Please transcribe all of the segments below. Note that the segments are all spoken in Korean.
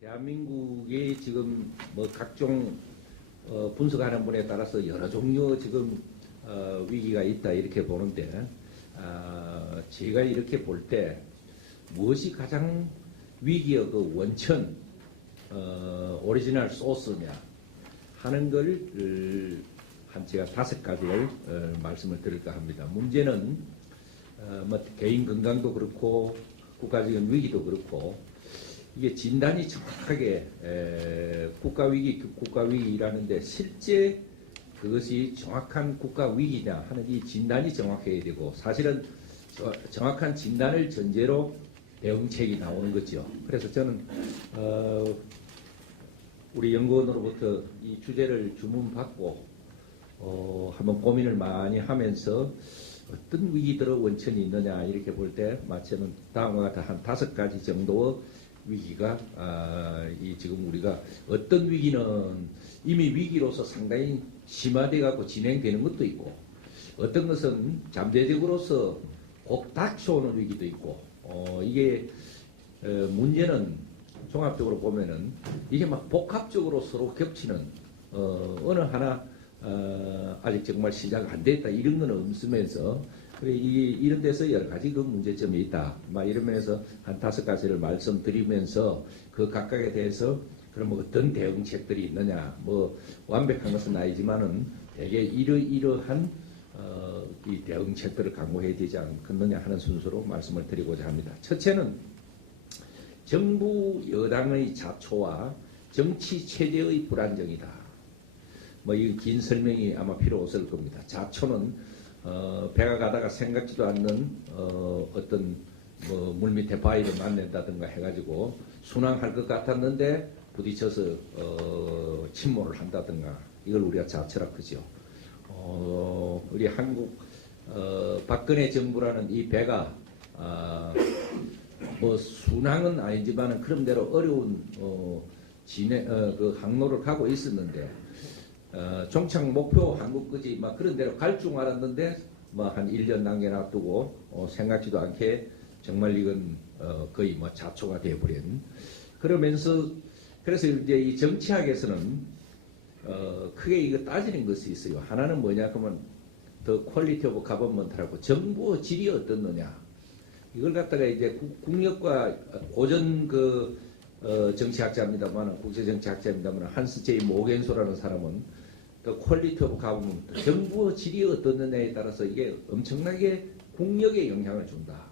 대한민국이 지금 뭐 각종 분석하는 분에 따라서 여러 종류 지금 위기가 있다 이렇게 보는데 제가 이렇게 볼 때 무엇이 가장 위기의 그 원천 오리지널 소스냐 하는 걸 한 제가 5가지를 말씀을 드릴까 합니다. 문제는 뭐 개인 건강도 그렇고 국가적인 위기도 그렇고 이게 진단이 정확하게 국가 위기라는데 실제 그것이 정확한 국가 위기냐 하는 이 진단이 정확해야 되고 사실은 정확한 진단을 전제로 대응책이 나오는 거죠. 그래서 저는 우리 연구원으로부터 이 주제를 주문받고 한번 고민을 많이 하면서 어떤 위기들의 원천이 있느냐 이렇게 볼 때 마치는 다음과 같은 한 5가지 정도의 위기가 이 지금 우리가 어떤 위기는 이미 위기로서 상당히 심화돼 갖고 진행되는 것도 있고 어떤 것은 잠재적으로서 곧 닥쳐오는 위기도 있고 이게 문제는 종합적으로 보면은 이게 막 복합적으로 서로 겹치는 어느 하나 아직 정말 시작 안 됐다 이런 건 없으면서 그래 이런 데서 여러 가지 그 문제점이 있다 막 이런 면에서 한 5가지를 말씀드리면서 그 각각에 대해서 그럼 어떤 대응책들이 있느냐 뭐 완벽한 것은 아니지만은 되게 이러이러한 이 대응책들을 강구해야 되지 않겠느냐 하는 순서로 말씀을 드리고자 합니다. 첫째는 정부 여당의 자초와 정치 체제의 불안정이다. 뭐 이 긴 설명이 아마 필요 없을 겁니다. 자초는 배가 가다가 생각지도 않는 어떤 뭐 물밑에 바위를 만난다든가 해가지고 순항할 것 같았는데 부딪혀서 침몰을 한다든가 이걸 우리가 자초라 그죠. 우리 한국 박근혜 정부라는 이 배가 뭐 순항은 아니지만은 그런대로 어려운 그 항로를 가고 있었는데 종착 목표 한국까지 막 그런 대로 갈 줄 알았는데 뭐 한 1년 남겨놔두고 생각지도 않게 정말 이건 거의 뭐 자초가 되어버린 그러면서 그래서 이제 이 정치학에서는 크게 이거 따지는 것이 있어요. 하나는 뭐냐 그러면 더 퀄리티 오브 가버먼트라고 정부의 질이 어떻느냐 이걸 갖다가 이제 국력과 고전 그 정치학자입니다만 국제정치학자입니다만 한스 제이 모겐소라는 사람은 더 퀄리티 오브 가버먼트 정부의 질이 어떻느냐에 따라서 이게 엄청나게 국력에 영향을 준다.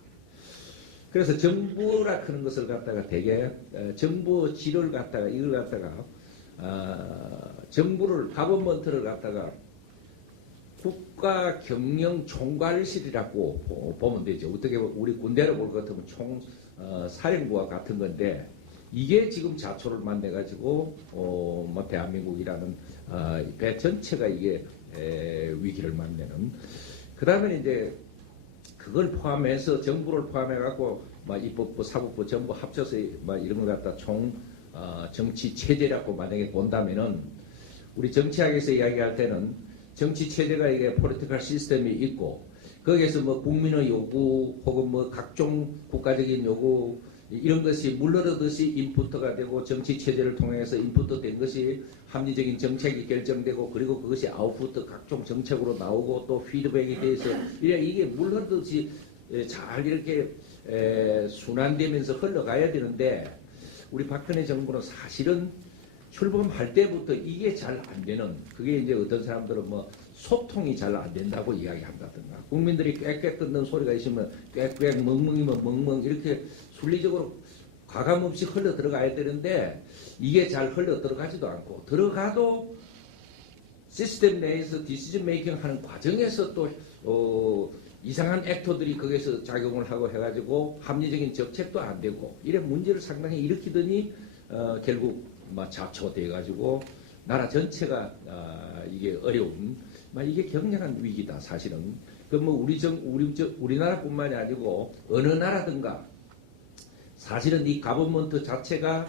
그래서 정부라 하는 것을 갖다가 되게 정부 질을 갖다가 이걸 갖다가 정부를 가버먼트를 갖다가 국가 경영 총괄실이라고 보면 되죠. 어떻게 우리 군대로 볼 것 같으면 사령부와 같은 건데 이게 지금 자초를 만들어 가지고 뭐 대한민국이라는 배 전체가 이게 위기를 만드는. 그다음에 이제 그걸 포함해서 정부를 포함해 갖고 막 입법부, 사법부 전부 합쳐서 막 이런 걸 갖다 정치 체제라고 만약에 본다면은 우리 정치학에서 이야기할 때는 정치 체제가 이게 포리티컬 시스템이 있고 거기에서 뭐 국민의 요구 혹은 뭐 각종 국가적인 요구 이런 것이 물러르듯이 인풋가 되고 정치 체제를 통해서 인풋 된 것이 합리적인 정책이 결정되고 그리고 그것이 아웃풋 각종 정책으로 나오고 또 피드백에 대해서 이게 물러르듯이 잘 이렇게 순환되면서 흘러가야 되는데 우리 박근혜 정부는 사실은 출범할 때부터 이게 잘 안 되는 그게 이제 어떤 사람들은 뭐 소통이 잘 안 된다고 이야기한다든가 국민들이 꽥꽥 듣는 소리가 있으면 꽥꽥 멍멍이면 멍멍 이렇게 순리적으로 과감없이 흘러 들어가야 되는데 이게 잘 흘러 들어가지도 않고 들어가도 시스템 내에서 디시전 메이킹 하는 과정에서 또 이상한 액터들이 거기서 작용을 하고 해가지고 합리적인 정책도 안 되고 이런 문제를 상당히 일으키더니 결국 자초돼가지고 나라 전체가 이게 어려운 이게 경량한 위기다 사실은. 그 뭐 우리나라뿐만이 아니고 어느 나라든가 사실은 이 가버먼트 자체가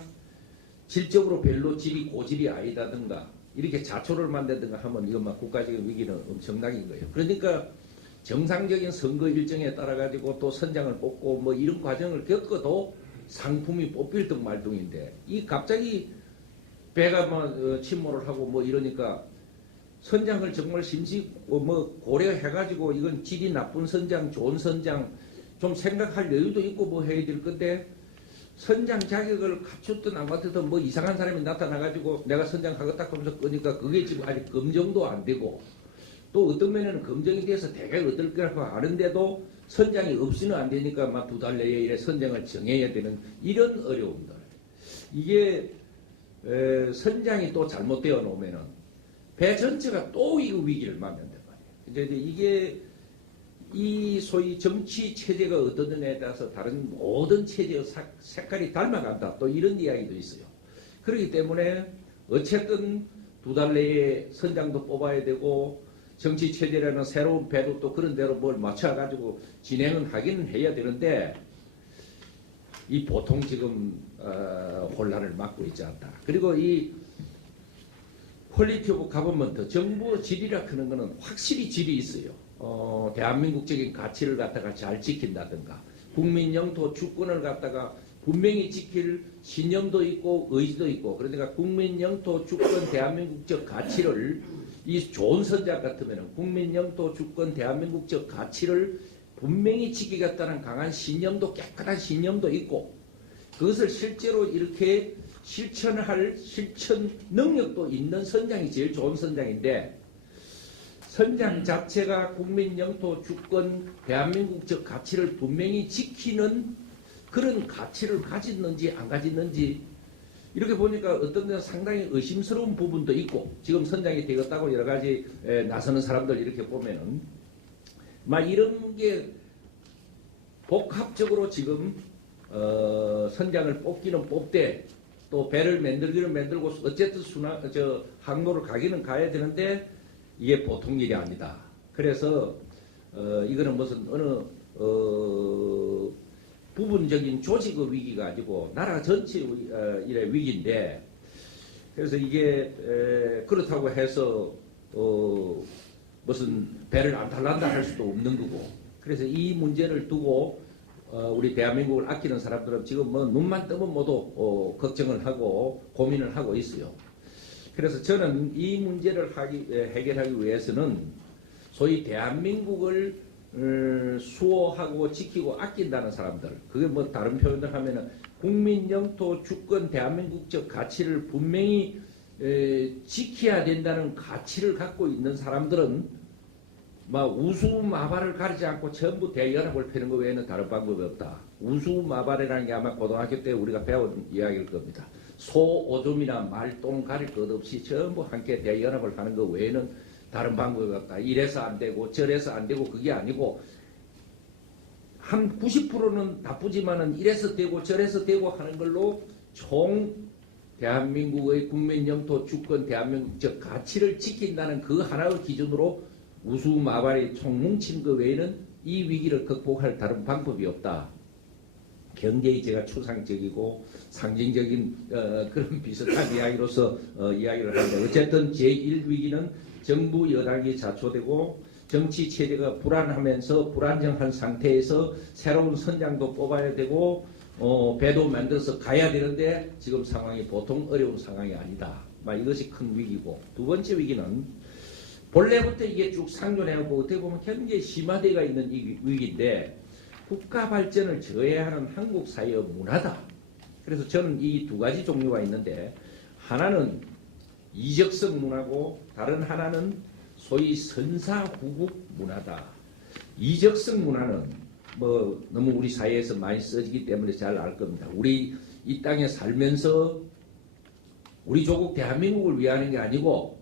질적으로 별로 질이 고질이 아니다든가 이렇게 자초를 만들든가 하면 이건 막 국가적인 위기는 엄청나긴 거예요. 그러니까 정상적인 선거 일정에 따라 가지고 또 선장을 뽑고 뭐 이런 과정을 겪어도 상품이 뽑힐 등 말등인데 이 갑자기 배가 뭐 침몰을 하고 뭐 이러니까 선장을 정말 심시 뭐 고려해가지고 이건 질이 나쁜 선장, 좋은 선장 좀 생각할 여유도 있고 뭐 해야 될 건데 선장 자격을 갖췄든 안 갖췄든 뭐 이상한 사람이 나타나가지고 내가 선장 하겠다 하면서 끄니까 그게 지금 아직 검증도 안 되고 또 어떤 면에는 검증이 돼서 대概어떨 거라고 아는데도 선장이 없이는 안 되니까 막 2달 내에 이래 선장을 정해야 되는 이런 어려움들. 이게 선장이 또 잘못되어 놓으면은 배 전체가 또 이 위기를 맞는단 말이에요. 이제 이게 이 소위 정치 체제가 어떠느냐에 따라서 다른 모든 체제의 색깔이 닮아간다. 또 이런 이야기도 있어요. 그렇기 때문에 어쨌든 2달 내에 선장도 뽑아야 되고 정치 체제라는 새로운 배도 또 그런 대로 뭘 맞춰가지고 진행은 하기는 해야 되는데 이 보통 지금 혼란을 막고 있지 않다. 그리고 이 퀄리티 오브 가버먼트 정부 질이라 하는 거는 확실히 질이 있어요. 대한민국적인 가치를 갖다가 잘 지킨다든가 국민 영토 주권을 갖다가 분명히 지킬 신념도 있고 의지도 있고 그러니까 국민 영토 주권 대한민국적 가치를 이 좋은 선장 같으면 국민 영토 주권 대한민국적 가치를 분명히 지키겠다는 강한 신념도 깨끗한 신념도 있고 그것을 실제로 이렇게 실천할 실천 능력도 있는 선장이 제일 좋은 선장인데 선장 자체가 국민 영토 주권 대한민국적 가치를 분명히 지키는 그런 가치를 가졌는지 안 가졌는지 이렇게 보니까 어떤 데는 상당히 의심스러운 부분도 있고 지금 선장이 되겠다고 여러 가지 나서는 사람들 이렇게 보면은 막 이런 게 복합적으로 지금 선장을 뽑기는 뽑되 또 배를 만들기는 만들고 어쨌든 항로를 가기는 가야 되는데 이게 보통 일이 아니다. 그래서 이거는 무슨 어느 부분적인 조직의 위기가 아니고 나라 전체 일의 위기인데 그래서 이게 그렇다고 해서 무슨 배를 안 탈란다 할 수도 없는 거고 그래서 이 문제를 두고 우리 대한민국을 아끼는 사람들은 지금 뭐 눈만 뜨면 모두 걱정을 하고 고민을 하고 있어요. 그래서 저는 이 문제를 해결하기 위해서는 소위 대한민국을 수호하고 지키고 아낀다는 사람들 그게 뭐 다른 표현을 하면은 국민 영토 주권 대한민국적 가치를 분명히 지켜야 된다는 가치를 갖고 있는 사람들은 막 우수마발을 가리지 않고 전부 대연합을 펴는 것 외에는 다른 방법이 없다. 우수마발이라는 게 아마 고등학교 때 우리가 배운 이야기일 겁니다. 소, 오줌이나 말, 똥 가릴 것 없이 전부 함께 대연합을 하는 것 외에는 다른 방법이 없다. 이래서 안 되고 저래서 안 되고 그게 아니고 한 90%는 나쁘지만은 이래서 되고 저래서 되고 하는 걸로 총 대한민국의 국민 영토 주권 대한민국적 가치를 지킨다는 그 하나의 기준으로 우수마발이 총뭉친 것 외에는 이 위기를 극복할 다른 방법이 없다. 굉장히 제가 추상적이고 상징적인 그런 비슷한 이야기로서 이야기를 하는데 어쨌든 제1위기는 정부 여당이 자초되고 정치 체제가 불안하면서 불안정한 상태에서 새로운 선장도 뽑아야 되고 배도 만들어서 가야 되는데 지금 상황이 보통 어려운 상황이 아니다. 이것이 큰 위기고 두 번째 위기는 본래부터 이게 쭉 상존해오고 어떻게 보면 굉장히 심화되어 있는 이 위기인데 국가 발전을 저해하는 한국 사회의 문화다. 그래서 저는 이 두 가지 종류가 있는데 하나는 이적성 문화고 다른 하나는 소위 선사후국 문화다. 이적성 문화는 뭐 너무 우리 사회에서 많이 써지기 때문에 잘 알 겁니다. 우리 이 땅에 살면서 우리 조국 대한민국을 위하는 게 아니고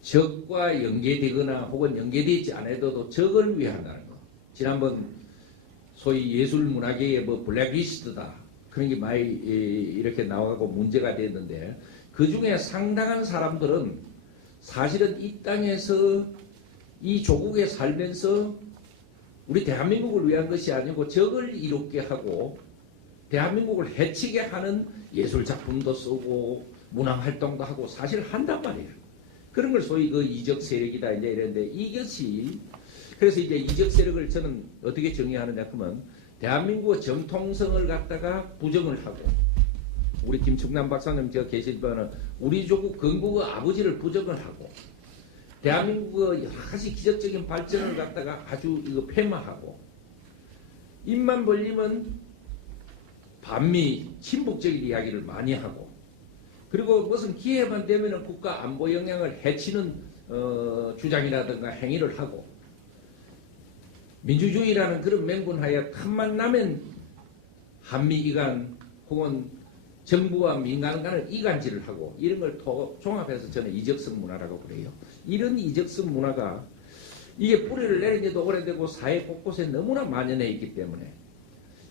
적과 연계되거나 혹은 연계되지 않아도 적을 위한다는 거. 지난번 소위 예술문화계의 뭐 블랙리스트다. 그런 게 많이 이렇게 나오고 문제가 됐는데 그 중에 상당한 사람들은 사실은 이 땅에서 이 조국에 살면서 우리 대한민국을 위한 것이 아니고 적을 이롭게 하고 대한민국을 해치게 하는 예술작품도 쓰고 문화활동도 하고 사실 한단 말이에요. 그런 걸 소위 그 이적 세력이다 이제 이랬는데 이것이 그래서 이제 이적 세력을 저는 어떻게 정의하느냐 하면 대한민국의 정통성을 갖다가 부정을 하고, 우리 김충남 박사님 저 계시지만은 우리 조국 건국의 아버지를 부정을 하고, 대한민국의 여러 가지 기적적인 발전을 갖다가 아주 이거 폐마하고, 입만 벌리면 반미 친북적인 이야기를 많이 하고, 그리고 무슨 기회만 되면은 국가 안보 영향을 해치는 주장이라든가 행위를 하고, 민주주의라는 그런 맹군하에 틈만 나면 한미 이간 혹은 정부와 민간 간을 이간질을 하고, 이런 걸 종합해서 저는 이적성 문화라고 그래요. 이런 이적성 문화가 이게 뿌리를 내린 지도 오래되고 사회 곳곳에 너무나 만연해 있기 때문에,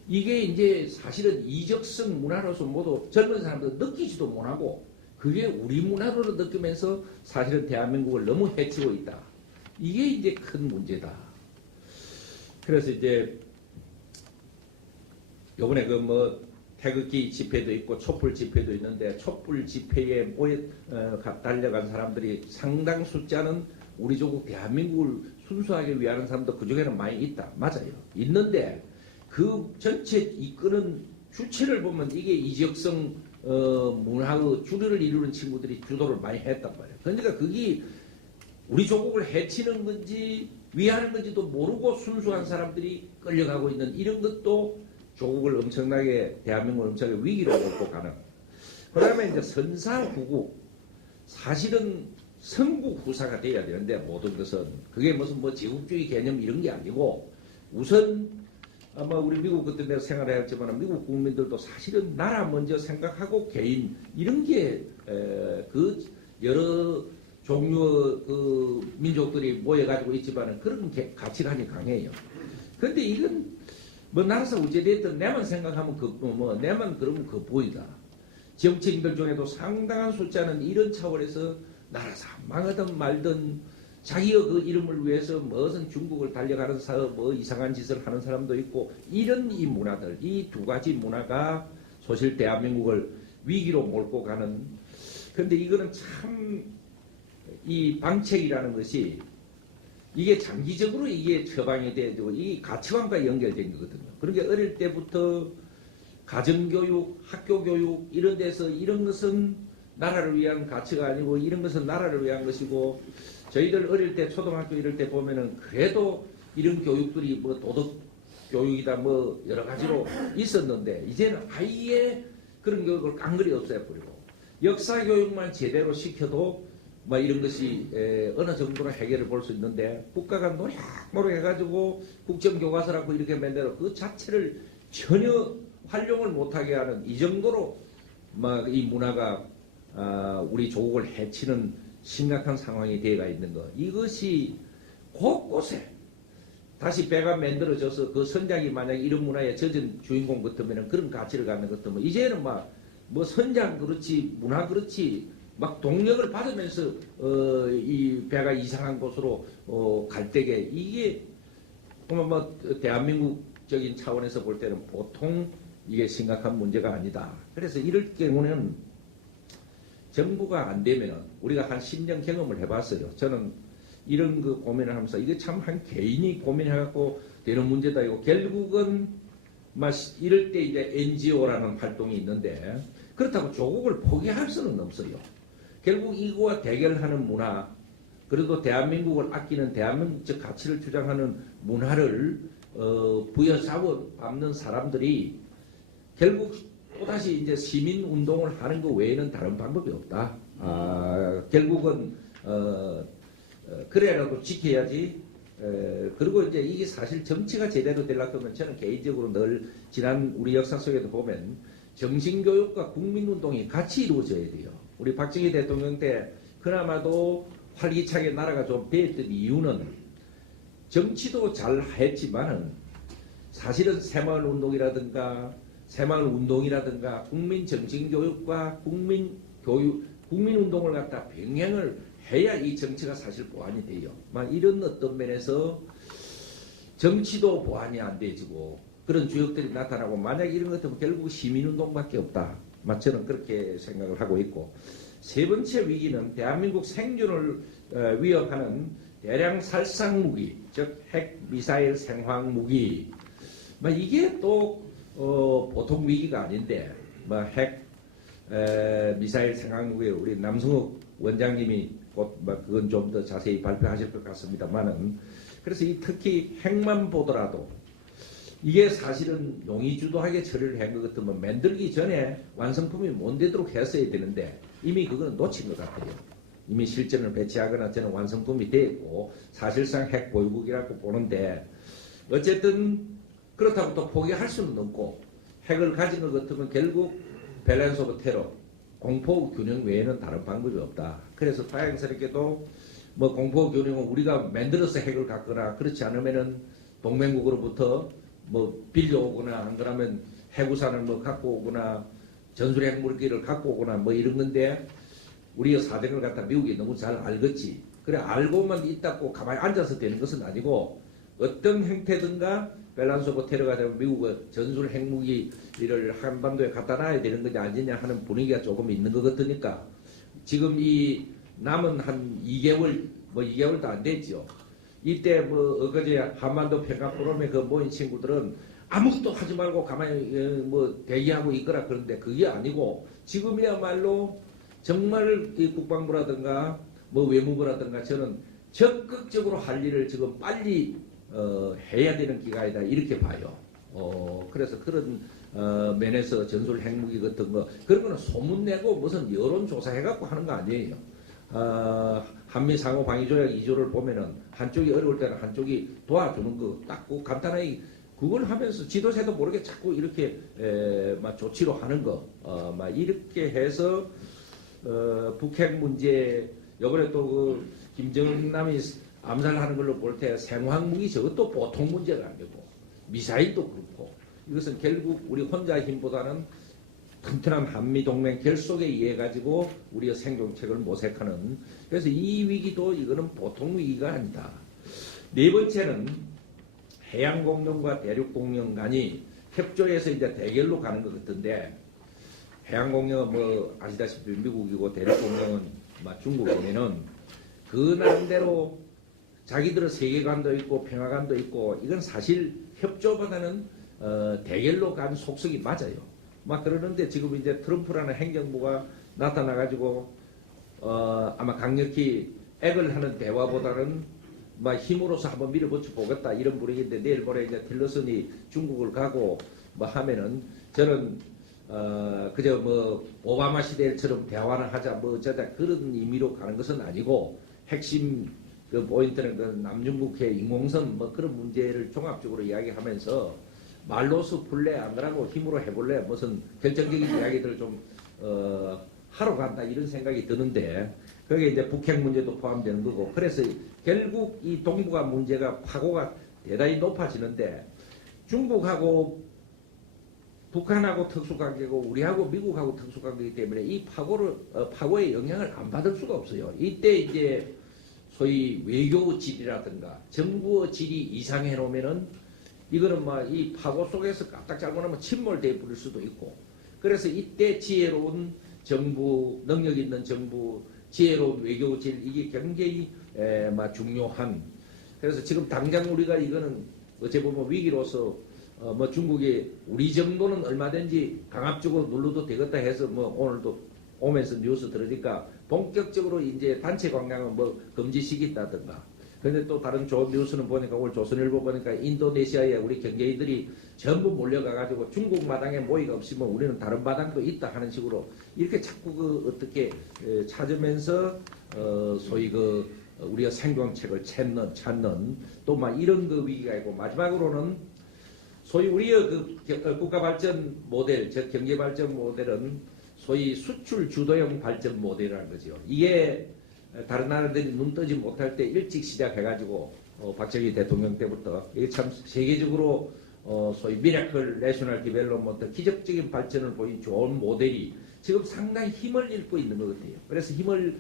이게 이제 사실은 이적성 문화로서 모두 젊은 사람들 느끼지도 못하고, 그게 우리 문화로 느끼면서 사실은 대한민국을 너무 해치고 있다. 이게 이제 큰 문제다. 그래서 이제 요번에 그 뭐 태극기 집회도 있고 촛불 집회도 있는데, 촛불 집회에 달려간 사람들이 상당 숫자는 우리 조국 대한민국을 순수하게 위하는 사람도 그 중에는 많이 있다. 맞아요. 있는데 그 전체 이끄는 주체를 보면 이게 이적성 문화의 주류를 이루는 친구들이 주도를 많이 했단 말이에요. 그러니까 그게 우리 조국을 해치는 건지 위하는 건지도 모르고 순수한 사람들이 끌려가고 있는 이런 것도 조국을 엄청나게, 대한민국을 엄청나게 위기로 몰고 가는. 그 다음에 이제 선사후국, 사실은 선국 후사가 돼야 되는데, 모든 것은 그게 무슨 뭐 제국주의 개념 이런 게 아니고, 우선 아마 우리 미국 그때 내가 생활해왔지만 미국 국민들도 사실은 나라 먼저 생각하고 개인 이런 게 그 여러 종류의 그 민족들이 모여가지고 있지만 그런 가치관이 강해요. 그런데 이건 뭐 나라에서 어찌됐든 내만 생각하면 내만 그러면 보이다. 정치인들 중에도 상당한 숫자는 이런 차원에서 나라에서 망하든 말든 자기의 그 이름을 위해서 무슨 중국을 달려가는 뭐 이상한 짓을 하는 사람도 있고, 이런 이 문화들, 이 두 가지 문화가 소실 대한민국을 위기로 몰고 가는. 그런데 이거는 참 이 방책이라는 것이 이게 장기적으로 이게 처방이 되고 이 가치관과 연결된 거거든요. 그러니까 어릴 때부터 가정교육, 학교교육 이런 데서 이런 것은 나라를 위한 가치가 아니고 이런 것은 나라를 위한 것이고, 저희들 어릴 때 초등학교 이럴 때 보면은 그래도 이런 교육들이 뭐 도덕 교육이다 뭐 여러 가지로 있었는데, 이제는 아예 그런 교육을 깡그리 없애버리고 역사 교육만 제대로 시켜도 뭐 이런 것이 어느 정도로 해결을 볼 수 있는데, 국가가 노력노력 해가지고 국정교과서라고 이렇게 만들어 그 자체를 전혀 활용을 못하게 하는 이 정도로 막 이 문화가 우리 조국을 해치는 심각한 상황이 되어가 있는 것. 이것이 곳곳에 다시 배가 만들어져서 그 선장이 만약에 이런 문화에 젖은 주인공 같으면 그런 가치를 갖는 것 같으면 이제는 막 뭐 선장 그렇지 문화 그렇지 막 동력을 받으면서 이 배가 이상한 곳으로 갈 때게 이게 뭐 대한민국적인 차원에서 볼 때는 보통 이게 심각한 문제가 아니다. 그래서 이럴 경우는 정부가 안 되면 우리가 한 10년 경험을 해봤어요. 저는 이런 그 고민을 하면서 이게 참 한 개인이 고민해갖고 되는 문제다. 이거 결국은 막 이럴 때 이제 NGO라는 활동이 있는데 그렇다고 조국을 포기할 수는 없어요. 결국 이거와 대결하는 문화, 그래도 대한민국을 아끼는 대한민국적 가치를 주장하는 문화를 부여잡아 밟는 사람들이 결국 또다시 이제 시민 운동을 하는 것 외에는 다른 방법이 없다. 결국은 그래라도 지켜야지. 그리고 이제 이게 사실 정치가 제대로 되려고 하면 저는 개인적으로 늘 지난 우리 역사 속에도 보면 정신교육과 국민운동이 같이 이루어져야 돼요. 우리 박정희 대통령 때 그나마도 활기차게 나라가 좀 배웠던 이유는 정치도 잘 했지만은 사실은 새마을운동이라든가 국민 정신교육과 국민운동을 갖다 병행을 해야 이 정치가 사실 보완이 돼요. 막 이런 어떤 면에서 정치도 보완이 안 되지고 그런 주역들이 나타나고 만약 이런 것 같으면 결국 시민운동밖에 없다. 저는 그렇게 생각을 하고 있고, 세 번째 위기는 대한민국 생존을 위협하는 대량 살상 무기, 즉 핵, 미사일, 생화학 무기. 이게 또 보통 위기가 아닌데 핵 미사일 생각국에 우리 남승욱 원장님이 곧 그건 좀 더 자세히 발표하실 것 같습니다만은 그래서 이 특히 핵만 보더라도 이게 사실은 용의주도하게 처리를 한 것 같으면 만들기 전에 완성품이 못 되도록 했어야 되는데 이미 그거는 놓친 것 같아요. 이미 실전을 배치하거나 저는 완성품이 되어 있고 사실상 핵 보유국이라고 보는데 어쨌든 그렇다고 또 포기할 수는 없고 핵을 가진 것 같으면 결국 밸런스 오브 테러 공포 균형 외에는 다른 방법이 없다. 그래서 다행스럽게도 공포 균형은 우리가 만들어서 핵을 갖거나 그렇지 않으면은 동맹국으로부터 빌려오거나 안 그러면 해구산을 갖고 오거나 전술핵 핵무기를 갖고 오거나 이런 건데 우리의 사정을 갖다 미국이 너무 잘 알겠지. 그래 알고만 있다고 가만히 앉아서 되는 것은 아니고 어떤 형태든가 밸런스 오브 테러가 되면 미국의 전술 핵무기를 한반도에 갖다 놔야 되는 거냐 아니냐 하는 분위기가 조금 있는 것 같으니까 지금 이 남은 한 2개월 2개월도 안 됐죠. 이때 어거제 한반도 평화 포럼에 그 모인 친구들은 아무것도 하지 말고 가만히 대기하고 있거라 그런데 그게 아니고 지금이야말로 정말 이 국방부라든가 외무부라든가 저는 적극적으로 할 일을 지금 빨리 해야 되는 기간이다 이렇게 봐요. 그래서 그런 면에서 전술 핵무기 같은 거 그런 거는 소문내고 무슨 여론조사 해갖고 하는 거 아니에요. 한미 상호 방위조약 2조를 보면은 한쪽이 어려울 때는 한쪽이 도와주는 거 딱 간단하게 그걸 하면서 지도세도 모르게 자꾸 이렇게 조치로 하는 거 이렇게 해서 북핵 문제 요번에 또 그 김정남이 암살하는 걸로 볼 때 생화학무기 저것도 보통 문제가 아니고 미사일도 그렇고 이것은 결국 우리 혼자 힘보다는 튼튼한 한미동맹 결속에 의해 가지고 우리의 생존책을 모색하는 그래서 이 위기도 이거는 보통 위기가 아니다. 네 번째는 해양공룡과 대륙공룡 간이 협조해서 이제 대결로 가는 것 같은데 해양공룡은 아시다시피 미국이고 대륙공룡은 중국이면은 그 나름대로 자기들의 세계관도 있고 평화관도 있고 이건 사실 협조보다는 대결로 간 속성이 맞아요. 그러는데 지금 이제 트럼프라는 행정부가 나타나가지고 아마 강력히 액을 하는 대화보다는 힘으로서 한번 밀어붙여 보겠다 이런 분위기인데 내일 모레 이제 틸러슨이 중국을 가고 하면은 저는 그저 오바마 시대처럼 대화를 하자 어쩌자 그런 의미로 가는 것은 아니고 핵심 그 포인트는 그 남중국해 인공섬 그런 문제를 종합적으로 이야기하면서 말로서 풀래 안 그러고 힘으로 해볼래 무슨 결정적인 이야기들을 좀 하러 간다 이런 생각이 드는데 거기에 이제 북핵 문제도 포함되는 거고 그래서 결국 이 동북아 문제가 파고가 대단히 높아지는데 중국하고 북한하고 특수관계고 우리하고 미국하고 특수관계이기 때문에 이 파고의 영향을 안 받을 수가 없어요. 이때 이제 소위 외교 질이라든가 정부의 질이 이상해 놓으면은 이거는 이 파고 속에서 까딱 잘못하면 침몰돼 버릴 수도 있고 그래서 이때 지혜로운 정부 능력 있는 정부 지혜로운 외교 질 이게 굉장히 중요한 그래서 지금 당장 우리가 이거는 어찌 보면 위기로서 중국이 우리 정도는 얼마든지 강압적으로 눌러도 되겠다 해서 오늘도 오면서 뉴스 들으니까 본격적으로 이제 단체 관광은 금지시켰다든가. 근데 또 다른 좋은 뉴스는 보니까 오늘 조선일보 보니까 인도네시아에 우리 경제인들이 전부 몰려가가지고 중국 마당에 모의가 없으면 우리는 다른 마당도 있다 하는 식으로 이렇게 자꾸 어떻게 찾으면서 소위 우리가 생존책을 찾는 또 이런 위기가 있고 마지막으로는 소위 우리의 국가 발전 모델, 즉 경제 발전 모델은 소위 수출 주도형 발전 모델이라는 거죠. 이게 다른 나라들이 눈 뜨지 못할 때 일찍 시작해가지고 박정희 대통령 때부터 이게 참 세계적으로 소위 미라클 내셔널 디벨롭먼트 기적적인 발전을 보인 좋은 모델이 지금 상당히 힘을 잃고 있는 것 같아요. 그래서 힘을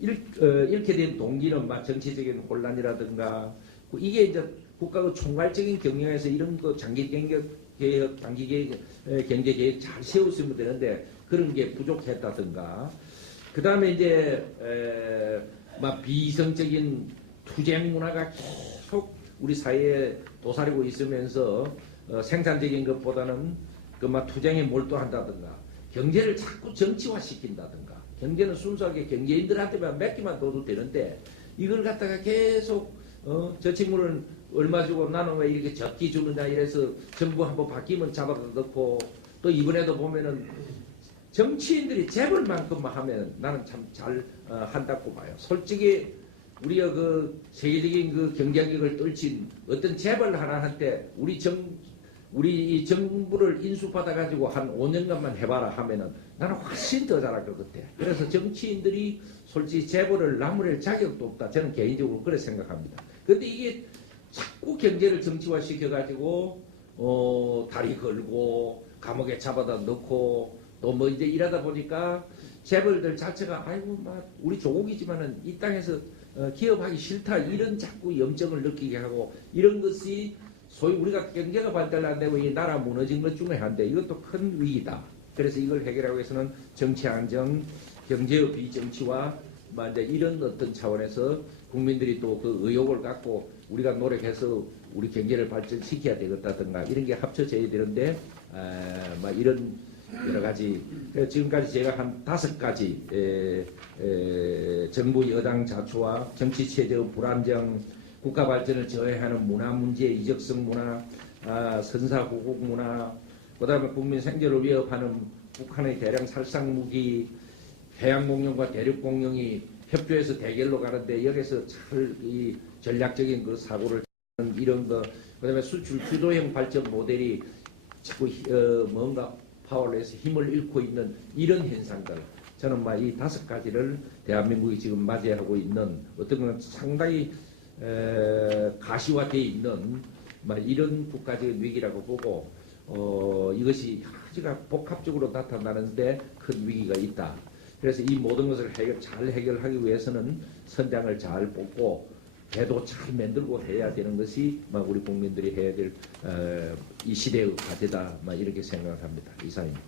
잃게 된 동기는 정치적인 혼란이라든가 이게 이제 국가의 총괄적인 경영에서 이런 장기 개혁, 장기 경제 계획 잘 세웠으면 되는데 그런 게 부족했다든가 그 다음에 이제 비이성적인 투쟁 문화가 계속 우리 사회에 도사리고 있으면서 생산적인 것보다는 그막 투쟁에 몰두한다든가 경제를 자꾸 정치화시킨다든가 경제는 순수하게 경제인들한테만 맡기만 둬도 되는데 이걸 갖다가 계속 저 친구는 얼마 주고 나는 왜 이렇게 적기 주느냐 이래서 정부 한번 바뀌면 잡아다 넣고 또 이번에도 보면은 정치인들이 재벌만큼만 하면 나는 참 잘 한다고 봐요. 솔직히 우리가 그 세계적인 그 경쟁력을 떨친 어떤 재벌 하나한테 우리 이 정부를 인수받아 가지고 한 5년간만 해봐라 하면은 나는 훨씬 더 잘할 것 같아. 그래서 정치인들이 솔직히 재벌을 나무랄 자격도 없다. 저는 개인적으로 그렇게 생각합니다. 근데 이게 자꾸 경제를 정치화 시켜가지고 다리 걸고 감옥에 잡아다 넣고 또 뭐 이제 이러다 보니까 재벌들 자체가 아이고 막 우리 조국이지만은 이 땅에서 기업하기 싫다 이런 자꾸 염증을 느끼게 하고 이런 것이 소위 우리가 경제가 발달 안 되고 이 나라 무너진 것 중에 한데 이것도 큰 위기다. 그래서 이걸 해결하기 위해서는 정치 안정, 경제의 비정치화 이제 이런 어떤 차원에서 국민들이 또 그 의욕을 갖고 우리가 노력해서 우리 경제를 발전시켜야 되겠다든가 이런 게 합쳐져야 되는데 막 이런 여러 가지 지금까지 제가 한 5가지 정부 여당 자초와 정치 체제의 불안정, 국가 발전을 저해하는 문화 문제, 이적성 문화, 선사후국 문화, 그다음에 국민 생존을 위협하는 북한의 대량 살상 무기, 해양 공룡과 대륙 공룡이 협조해서 대결로 가는데 여기서 잘 이 전략적인 그 사고를 하는 이런 거, 그다음에 수출 주도형 발전 모델이 자꾸 뭔가 파워를 해서 힘을 잃고 있는 이런 현상들. 저는 막 이 5가지를 대한민국이 지금 맞이하고 있는 어떤 건 상당히 가시화되어 있는 막 이런 국가적인 위기라고 보고 이것이 아주가 복합적으로 나타나는데 큰 위기가 있다. 그래서 이 모든 것을 잘 해결하기 위해서는 선장을 잘 뽑고 배도 잘 만들고 해야 되는 것이 막 우리 국민들이 해야 될 이 시대의 과제다. 막 이렇게 생각합니다. 이상입니다.